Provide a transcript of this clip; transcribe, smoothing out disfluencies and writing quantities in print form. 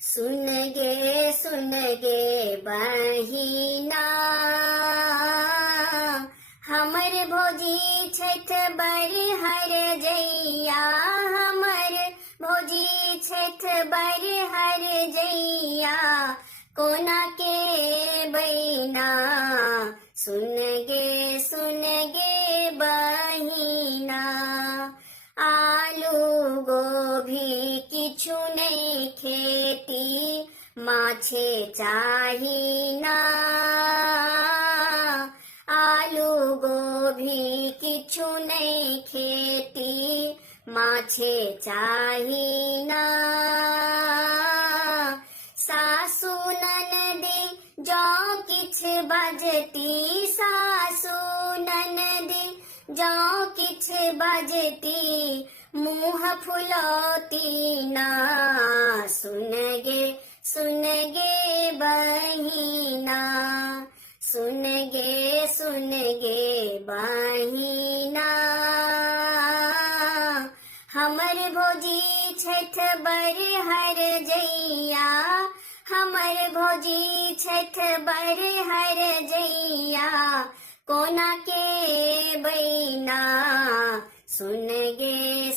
सुन गे बहिना, हमर भौजी छठ बड़ हर जैया, हमर भौजी छठ बड़ हर जैया, कोना के बैना, सुन गे बहिना। आलू गोभी किछु नहीं खेती, माछे चाहिना। आलू गोभी किछु नहीं खेती, माछे चाहिना। सासु ननदी जौ किछ बजती, सासु ननदी जौ किछ बजती, मुँह फुलौती ना। सुन गे बहिना, सुन गे बहिना। हमर भौजी छठ बड़ हर जैया, हमर भौजी छठ बड़ हर जैया, कोना के बैना, सुन गे